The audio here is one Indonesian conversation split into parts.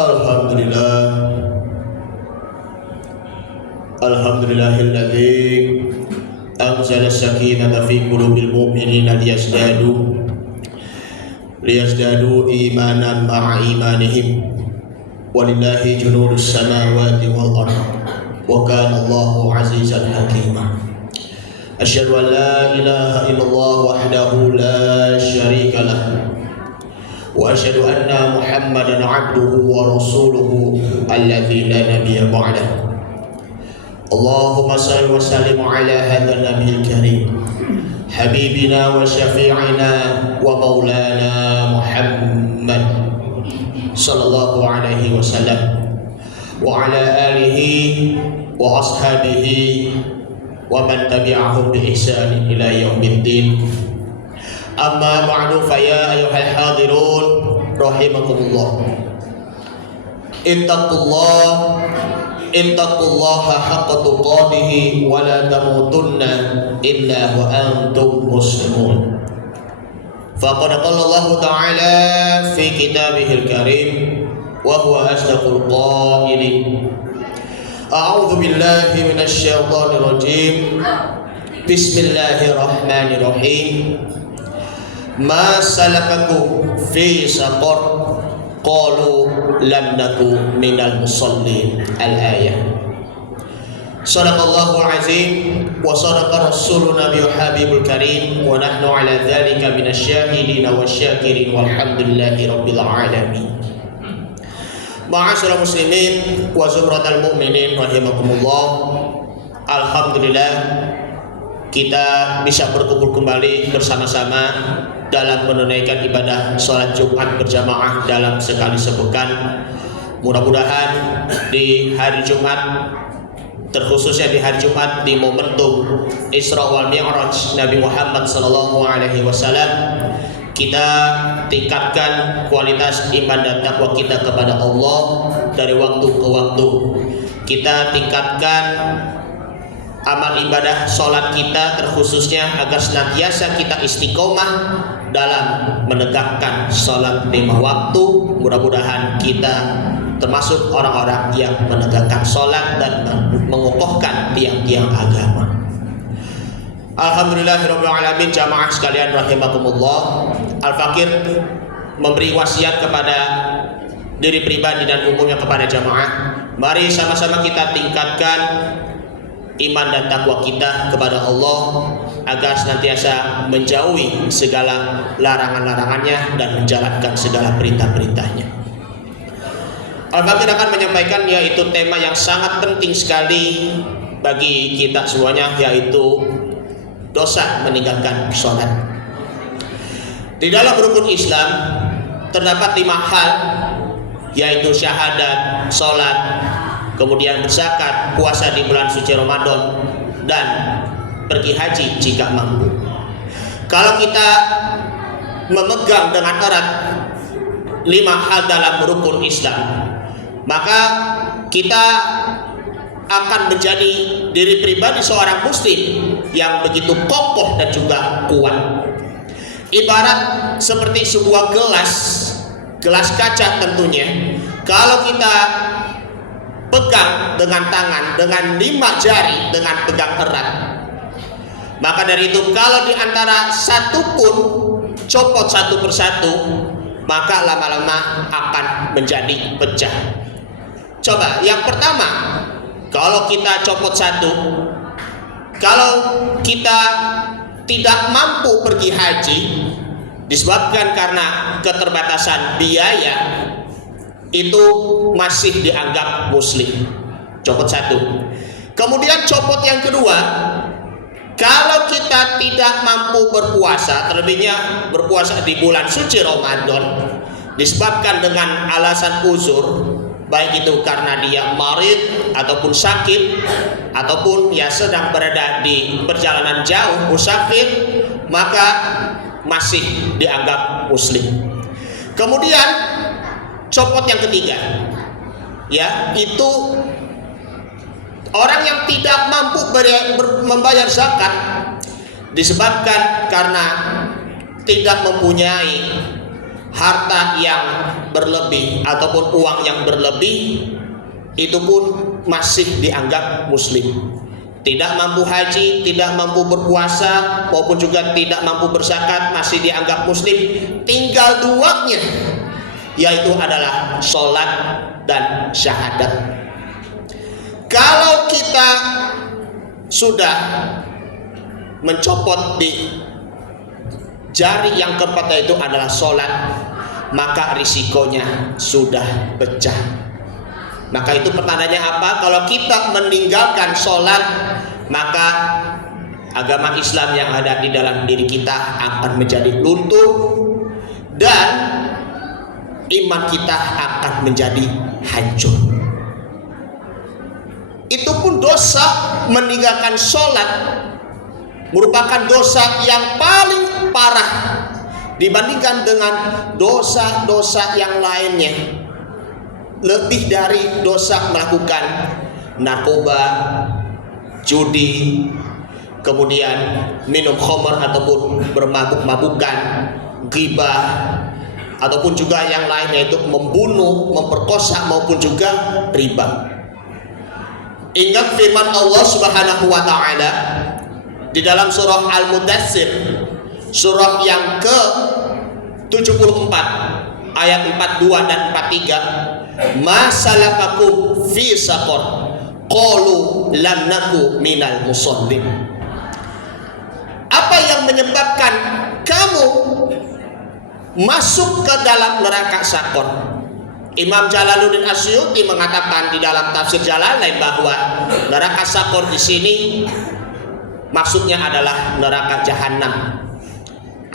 Alhamdulillah, Alhamdulillahilladzi anzala as-sakinata fi qulubil mu'minina liyazdadu imanan ma'a imanihim walillahi junudus samawati wal ardh wa kana Allahu azizan hakima. Asyhadu an la ilaha illallah wahdahu la syarika lah wa asyhadu anna Muhammadan 'abduhu wa rasuluhu alladzi la nabiyya ba'dahu. Allahumma salli wa sallim ala hadzal nabiyil karim habibina wa syafi'ina wa maulana Muhammad sallallahu alaihi wasallam wa ala alihi wa ashabihi wa man tabi'ahum bi ihsan ila yaumiddin. Amma ba'du, fa ya ayyuhal hadirun rahimakumullah. Ittaqullaha haqqa tuqatih wa la tamutunna illa wa antum muslimun. Faqad qala Allah ta'ala fi kitabihil karim wa huwa asdaqul qailin. A'udzu billahi minasy syaithanir rajim. Bismillahirrahmanirrahim. Ma salakakum fi saqar? Qalu lam naku minal musallin. Al-ayah. Sadaqallahu azim wa sadaqa rasuluna bi habibul karim wa nahnu ala dzalika minasyahidin wasyakirin walhamdulillahi rabbil alamin. Ma'asyiral muslimin wa zumratal mu'minin rahimakumullah. Alhamdulillah kita bisa berkumpul kembali bersama-sama dalam menunaikan ibadah sholat Jumat berjamaah dalam sekali sepekan. Mudah-mudahan di hari Jumat, terkhususnya di hari Jumat di momentum Isra wal Mi'raj Nabi Muhammad sallallahu alaihi wasallam, kita tingkatkan kualitas iman dan takwa kita kepada Allah dari waktu ke waktu. Kita tingkatkan amal ibadah sholat kita terkhususnya agar senantiasa kita istiqomah dalam menegakkan sholat 5 waktu. Mudah-mudahan kita termasuk orang-orang yang menegakkan sholat dan mengokohkan tiang-tiang agama. Alhamdulillahirabbil alamin. Jamaah sekalian rahimakumullah, Al-Fakir memberi wasiat kepada diri pribadi dan umumnya kepada jamaah. Mari sama-sama kita tingkatkan iman dan takwa kita kepada Allah agar senantiasa menjauhi segala larangan-larangannya dan menjalankan segala perintah-perintahnya. Al-Fakir akan menyampaikan yaitu tema yang sangat penting sekali bagi kita semuanya, yaitu dosa meninggalkan sholat. Di dalam rukun Islam terdapat 5 hal, yaitu syahadat, sholat, kemudian berzakat, puasa di bulan suci Ramadan, dan pergi haji jika mampu. Kalau kita memegang dengan erat 5 hal dalam rukun Islam, maka kita akan menjadi diri pribadi seorang muslim yang begitu kokoh dan juga kuat. Ibarat seperti sebuah gelas kaca tentunya. Kalau kita pegang dengan tangan, dengan 5 jari, dengan pegang erat, maka dari itu kalau di antara satu pun copot satu persatu, maka lama-lama akan menjadi pecah. Coba yang pertama, kalau kita copot satu, kalau kita tidak mampu pergi haji disebabkan karena keterbatasan biaya, itu masih dianggap muslim. Copot satu. Kemudian copot yang kedua, kalau kita tidak mampu berpuasa, terlebihnya berpuasa di bulan suci Ramadan, disebabkan dengan alasan uzur, baik itu karena dia marid ataupun sakit, ataupun ya sedang berada di perjalanan jauh musafir, maka masih dianggap muslim. Kemudian copot yang ketiga, ya, itu orang yang tidak mampu membayar zakat disebabkan karena tidak mempunyai harta yang berlebih ataupun uang yang berlebih, itu pun masih dianggap muslim. Tidak mampu haji, tidak mampu berpuasa, maupun juga tidak mampu berzakat, masih dianggap muslim. Tinggal duanya, yaitu adalah sholat dan syahadat. Kalau kita sudah mencopot di jari yang keempat, yaitu adalah sholat, maka risikonya sudah pecah. Maka itu pertandaannya apa? Kalau kita meninggalkan sholat, maka agama Islam yang ada di dalam diri kita akan menjadi luntur, dan iman kita akan menjadi hancur. Itu pun dosa meninggalkan sholat merupakan dosa yang paling parah dibandingkan dengan dosa-dosa yang lainnya. Lebih dari dosa melakukan narkoba, judi, kemudian minum khamr ataupun bermabuk-mabukan, ghibah, ataupun juga yang lainnya, itu membunuh, memperkosa, maupun juga riba. Ingat firman Allah Subhanahu wa taala di dalam surah Al-Mudaththir, surah yang ke-74 ayat 42 dan 43. Ma salakakum fi saqar qalu lam naku minal musallin. Apa yang menyebabkan kamu masuk ke dalam neraka Saqar? Imam Jalaluddin Asyuti mengatakan di dalam tafsir Jalalain bahwa neraka Saqar di sini maksudnya adalah neraka Jahannam.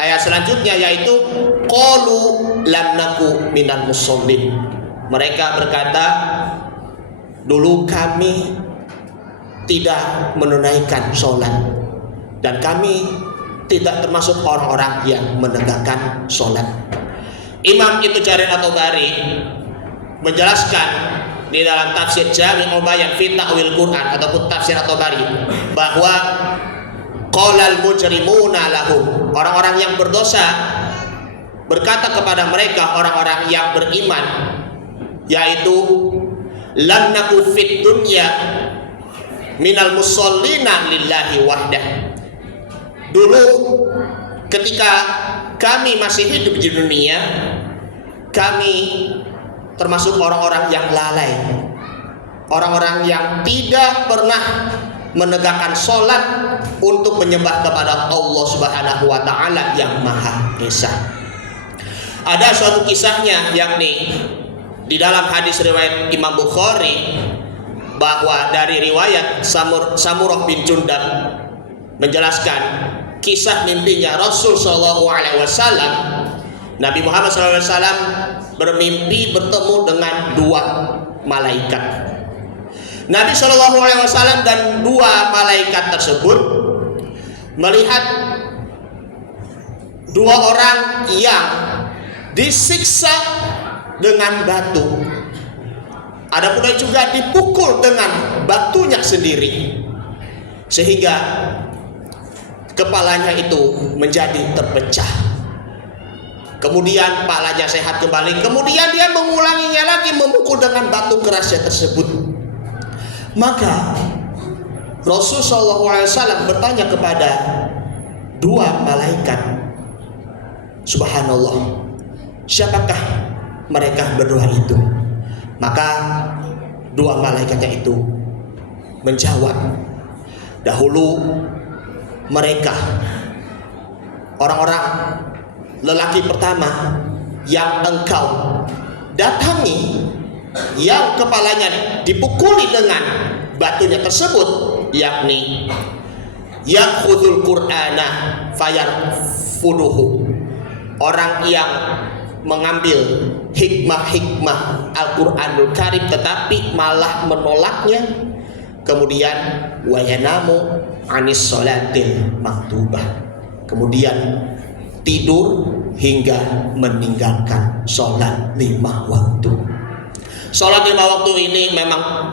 Ayat selanjutnya yaitu qalu lam naku minal musallin. Mereka berkata, dulu kami tidak menunaikan sholat, dan kami tidak termasuk orang-orang yang menegakkan sholat. Imam Ibnu Jarir At-Tabari menjelaskan di dalam tafsir Jami' Bayan fi Ta'wil Quran ataupun tafsir At-Tabari bahwa qalal mujrimuna lahum, orang-orang yang berdosa berkata kepada mereka orang-orang yang beriman, yaitu lam naku fid dunya minal musallina lillahi wahdah. Dulu ketika kami masih hidup di dunia, kami termasuk orang-orang yang lalai, orang-orang yang tidak pernah menegakkan sholat untuk menyembah kepada Allah Subhanahu wa taala yang Maha Esa. Ada suatu kisahnya, yakni di dalam hadis riwayat Imam Bukhari, bahwa dari riwayat Samurah bin Jundab menjelaskan kisah mimpinya Rasul Shallallahu Alaihi Wasallam. Nabi Muhammad Sallallahu Alaihi Wasallam bermimpi bertemu dengan dua malaikat. Nabi Shallallahu Alaihi Wasallam dan dua malaikat tersebut melihat dua orang yang disiksa dengan batu. Ada pula juga dipukul dengan batunya sendiri, sehingga kepalanya itu menjadi terpecah. Kemudian kepalanya sehat kembali. Kemudian dia mengulanginya lagi, memukul dengan batu kerasnya tersebut. Maka Rasulullah SAW bertanya kepada dua malaikat, subhanallah, siapakah mereka berdua itu? Maka dua malaikatnya itu menjawab, dahulu mereka orang-orang lelaki pertama yang engkau datangi, yang kepalanya dipukuli dengan batunya tersebut, yakni yakhudul qur'ana fayarfuduhu, orang yang mengambil hikmah-hikmah Al-Quranul Karim tetapi malah menolaknya. Kemudian wayanamu anis sholatil maktubah, kemudian tidur hingga meninggalkan sholat 5 waktu. Sholat 5 waktu ini memang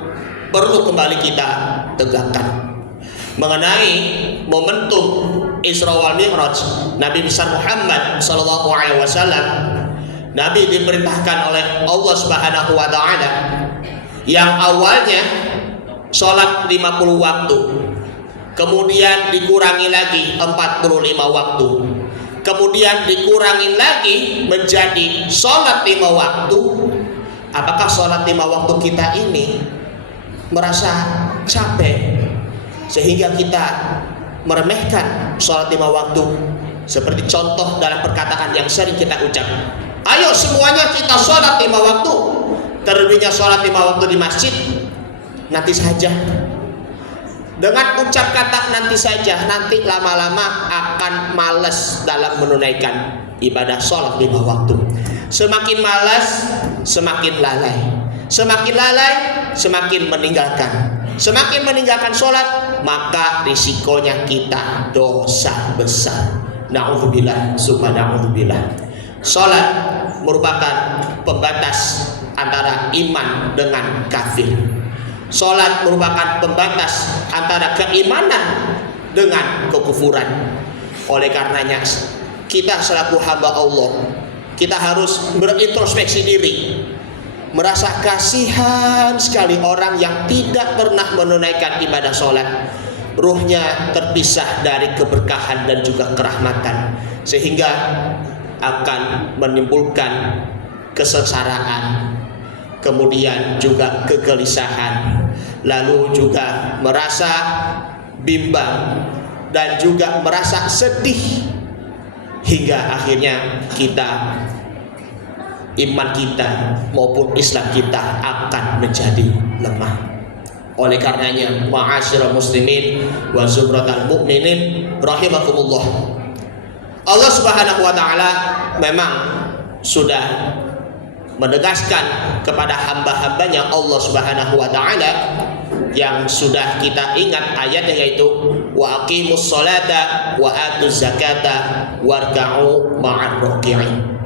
perlu kembali kita tegakkan. Mengenai momentum Isra wal Mi'raj Nabi besar Muhammad sallallahu alaihi wasallam, Nabi diperintahkan oleh Allah Subhanahu wa taala yang awalnya sholat 50 waktu, kemudian dikurangi lagi 45 waktu, kemudian dikurangi lagi menjadi sholat 5 waktu. Apakah sholat 5 waktu kita ini merasa capek sehingga kita meremehkan sholat 5 waktu? Seperti contoh dalam perkataan yang sering kita ucap, ayo semuanya kita sholat 5 waktu. Terlebihnya sholat 5 waktu di masjid, nanti saja. Dengan ucap kata nanti saja, nanti lama-lama akan malas dalam menunaikan ibadah sholat 5 waktu. Semakin malas, semakin lalai. Semakin lalai, semakin meninggalkan. Semakin meninggalkan sholat, maka risikonya kita dosa besar. Na'udzubillah, summa na'udzubillah. Sholat merupakan pembatas antara iman dengan kafir. Sholat merupakan pembatas antara keimanan dengan kekufuran. Oleh karenanya kita selaku hamba Allah, kita harus berintrospeksi diri, merasa kasihan sekali orang yang tidak pernah menunaikan ibadah sholat. Ruhnya terpisah dari keberkahan dan juga kerahmatan, sehingga akan menimbulkan kesengsaraan, kemudian juga kegelisahan, lalu juga merasa bimbang dan juga merasa sedih, hingga akhirnya iman kita maupun Islam kita akan menjadi lemah. Oleh karenanya, ma'asyiral muslimin wa zubratal mu'minin rahimakumullah, Allah Subhanahu wa taala memang sudah menegaskan kepada hamba-hambanya Allah Subhanahu wa taala yang sudah kita ingat ayatnya, yaitu wa aqimus sholata wa atuz zakata warka'u ma'ar raki'in.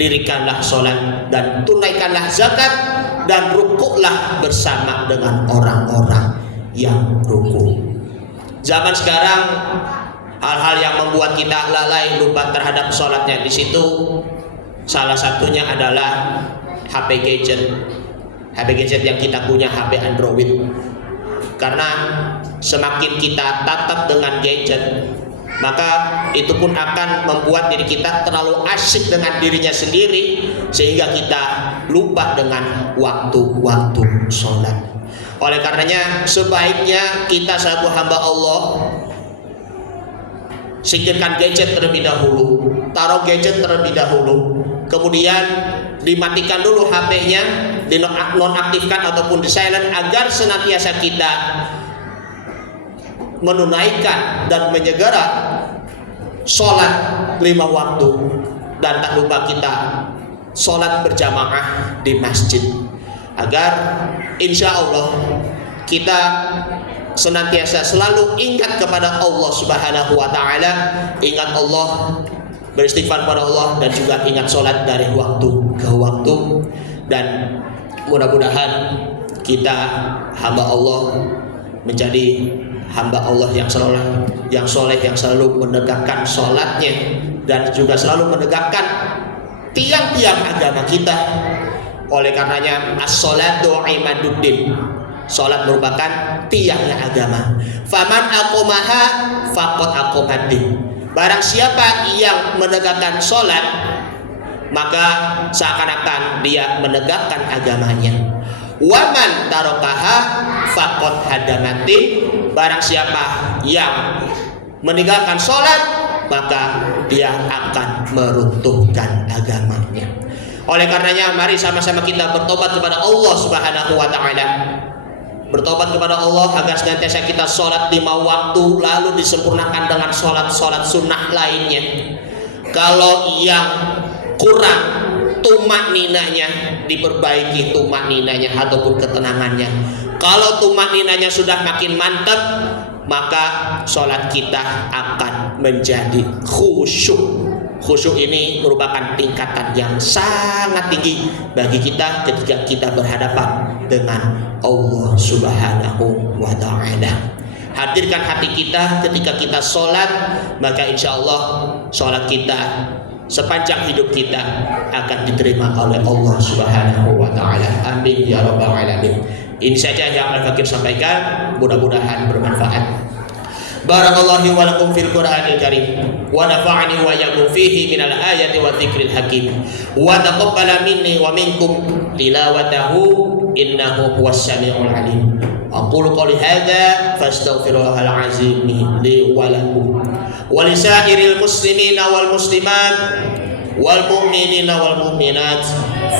Dirikanlah sholat dan tunaikanlah zakat dan rukuklah bersama dengan orang-orang yang rukuk. Zaman sekarang hal-hal yang membuat kita lalai lupa terhadap sholatnya, di situ salah satunya adalah HP gadget yang kita punya, HP Android. Karena semakin kita tatap dengan gadget, maka itu pun akan membuat diri kita terlalu asyik dengan dirinya sendiri, sehingga kita lupa dengan waktu-waktu sholat. Oleh karenanya sebaiknya kita selaku hamba Allah singkirkan gadget terlebih dahulu, taruh gadget terlebih dahulu, kemudian dimatikan dulu HP-nya, dinonaktifkan ataupun di silent, agar senantiasa kita menunaikan dan menyegera sholat 5 waktu, dan tak lupa kita sholat berjamaah di masjid, agar insya Allah kita senantiasa selalu ingat kepada Allah Subhanahu wa taala, ingat Allah, beristighfar kepada Allah, dan juga ingat sholat dari waktu ke waktu. Dan mudah-mudahan kita hamba Allah menjadi hamba Allah yang soleh, yang selalu menegakkan sholatnya dan juga selalu menegakkan tiang-tiang agama kita. Oleh karenanya as-sholatu imaduddin, sholat merupakan tiangnya agama. Faman aqomaha faqad aqomaddin. Barang siapa yang menegakkan sholat, maka seakan-akan dia menegakkan agamanya. Waman tarokaha faqad hadamatin. Barang siapa yang meninggalkan sholat, maka dia akan meruntuhkan agamanya. Oleh karenanya mari sama-sama kita bertobat kepada Allah Subhanahu wa taala. Bertobat kepada Allah agar senantiasa kita sholat 5 waktu, lalu disempurnakan dengan sholat-sholat sunnah lainnya. Kalau yang kurang tumak ninanya, diperbaiki tumak ninanya ataupun ketenangannya. Kalau tumak ninanya sudah makin mantap, maka sholat kita akan menjadi khusyuk. Khusyuk ini merupakan tingkatan yang sangat tinggi bagi kita ketika kita berhadapan dengan Allah Subhanahu wa ta'ala. Hadirkan hati kita ketika kita sholat, maka insya Allah sholat kita sepanjang hidup kita akan diterima oleh Allah Subhanahu wa taala. Amin ya rabbal alamin. Ini saja yang Al-Fakir sampaikan, mudah-mudahan bermanfaat. Barakallahu wa lakum fil Qur'anil Karim wa nafa'ani wa iyyakum fihi minal ayati wa dzikril hakim wa taqabbala minni wa minkum tilawatahu innahu huwas samiul alim. Aqulu qawli hadza fastaghfirullahal azim li wa lakum wa lisairil muslimina wal muslimat wal mu'minina wal mu'minat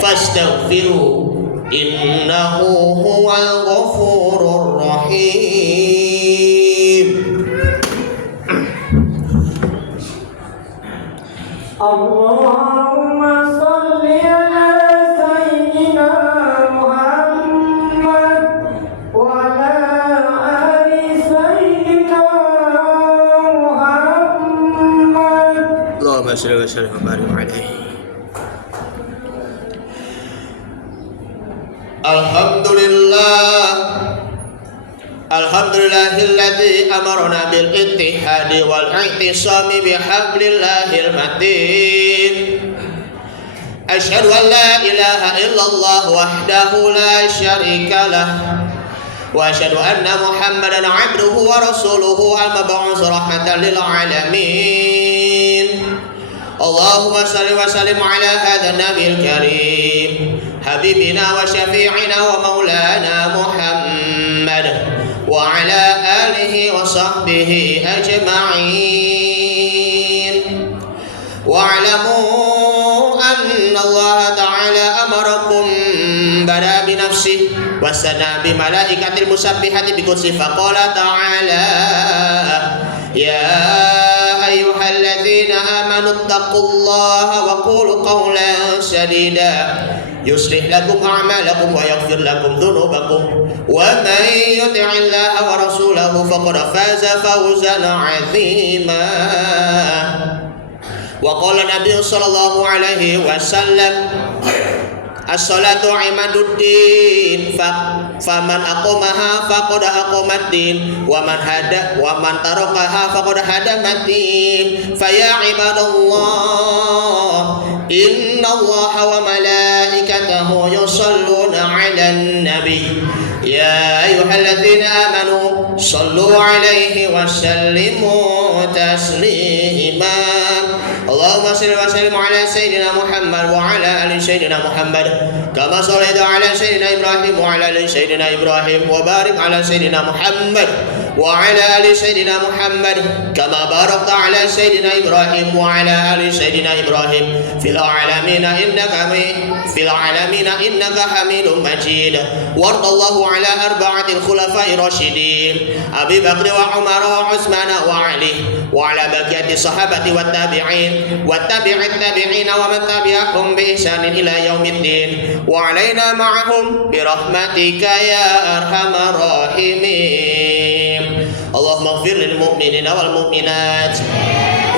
fastaghfiru innahu huwal ghafurur rahim. Allahumma salli ala sayyidina Muhammad wa ala ali sayyidina Muhammad. Allahumma salli wa sallim wa barik alaihi. Alhamdulillahilladzi amarna bil ittihadi wal i'tisami bihablillahil matin. Asyhadu an la ilaha illallah wahdahu la syarika lah wa asyhadu anna Muhammadan 'abduhu wa rasuluhu al-mab'uts rahmatan lil alamin. Allahumma salli wa sallim ala hadzal nabiyil karim habibina wa syafi'ina wa maulana Muhammad wa ala alihi wa sahbihi ajma'in. Wa'lamu anna Allah ta'ala amarakum bada bi nafsihi wa sana bi malaikatil musabbihati bi qudsi faqala ta'ala ya ayyuhalladzina amanu taqullaha wa qulu qawlan sadida yuslih lakum a'malakum wa yaghfir lakum dhunubakum wa man yuti'illaha wa rasulahu faqad faza fawzan 'azima. Wa qala Nabi sallallahu alaihi wasallam as-salatu imaduddin faman aqamaha faqad aqamaddin wa man tarakaha faqad hadamaddin. Fa ya ibadallah innallaha wa malaikatahu yusalluna 'alan nabi ya ayyuhalladzina amanu sallu 'alaihi wa sallimu taslima. Allahumma shalli wa sallim ala sayyidina Muhammad wa ala ali sayyidina Muhammad kama shallaita ala sayyidina Ibrahim wa ala ali sayyidina Ibrahim wa barik ala sayyidina Muhammad wa ala ali sayyidina Muhammad kama barakta ala sayyidina Ibrahim wa ala ali sayyidina Ibrahim fil alamin innaka Hamidum Majid. Warḍallahu ala arba'atil khulafa'ir rasyidin Abi Bakr wa Umar wa Utsman wa Ali wa ala baqiyati sahabati wat tabi'in wa tabi'it tabi'in wa man tabi'ahum bi ihsanin ila yaumiddin wa alaina ma'ahum bi rahmatika ya arhamar rahimin. Allahumma ighfir lil mu'minina wal mu'minat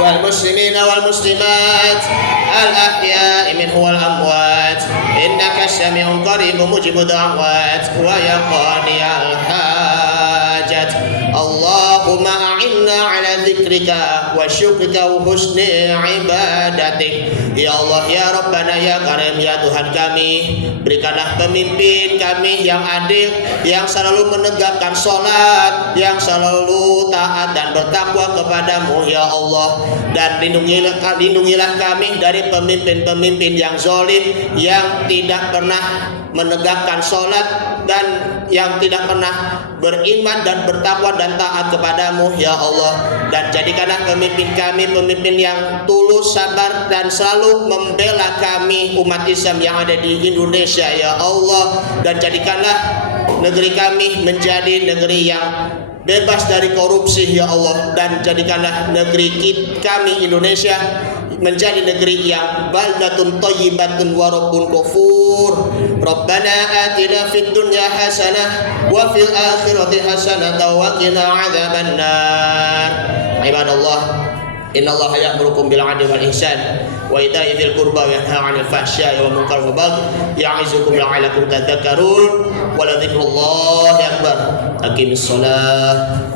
wal muslimina wal muslimat al ahya'i minhum wal amwat innaka sami'un qaribun mujibud da'wat wa ya qadiyal hajat. Allahumma a'inna ala dzikrika wa syukrika wa husni ibadatik. Ya Allah, ya Rabbana, ya Karim, ya Tuhan kami, berikanlah pemimpin kami yang adil, yang selalu menegakkan sholat, yang selalu taat dan bertakwa kepadamu ya Allah. Dan lindungilah kami dari pemimpin-pemimpin yang zalim, yang tidak pernah menegakkan sholat dan yang tidak pernah beriman dan bertakwa dan taat kepadamu ya Allah. Dan jadikanlah pemimpin kami pemimpin yang tulus, sabar dan selalu membela kami umat Islam yang ada di Indonesia ya Allah. Dan jadikanlah negeri kami menjadi negeri yang bebas dari korupsi ya Allah. Dan jadikanlah negeri kami Indonesia menjadi negeri yang baldatun thayyibatun wa rabbun ghafur. Rabbana atina fid dunya hasanah wa fil akhirati hasanah wa qina adzabannar. Ibadallah, innallaha ya'murukum bil 'adli wal ihsan wa ita'i dzil qurba wa yanha 'anil fahsya'i wal munkari wal baghi ya'izukum la'allakum tadhakkarun wa la dzikrullahi akbar. Aqimis shalah.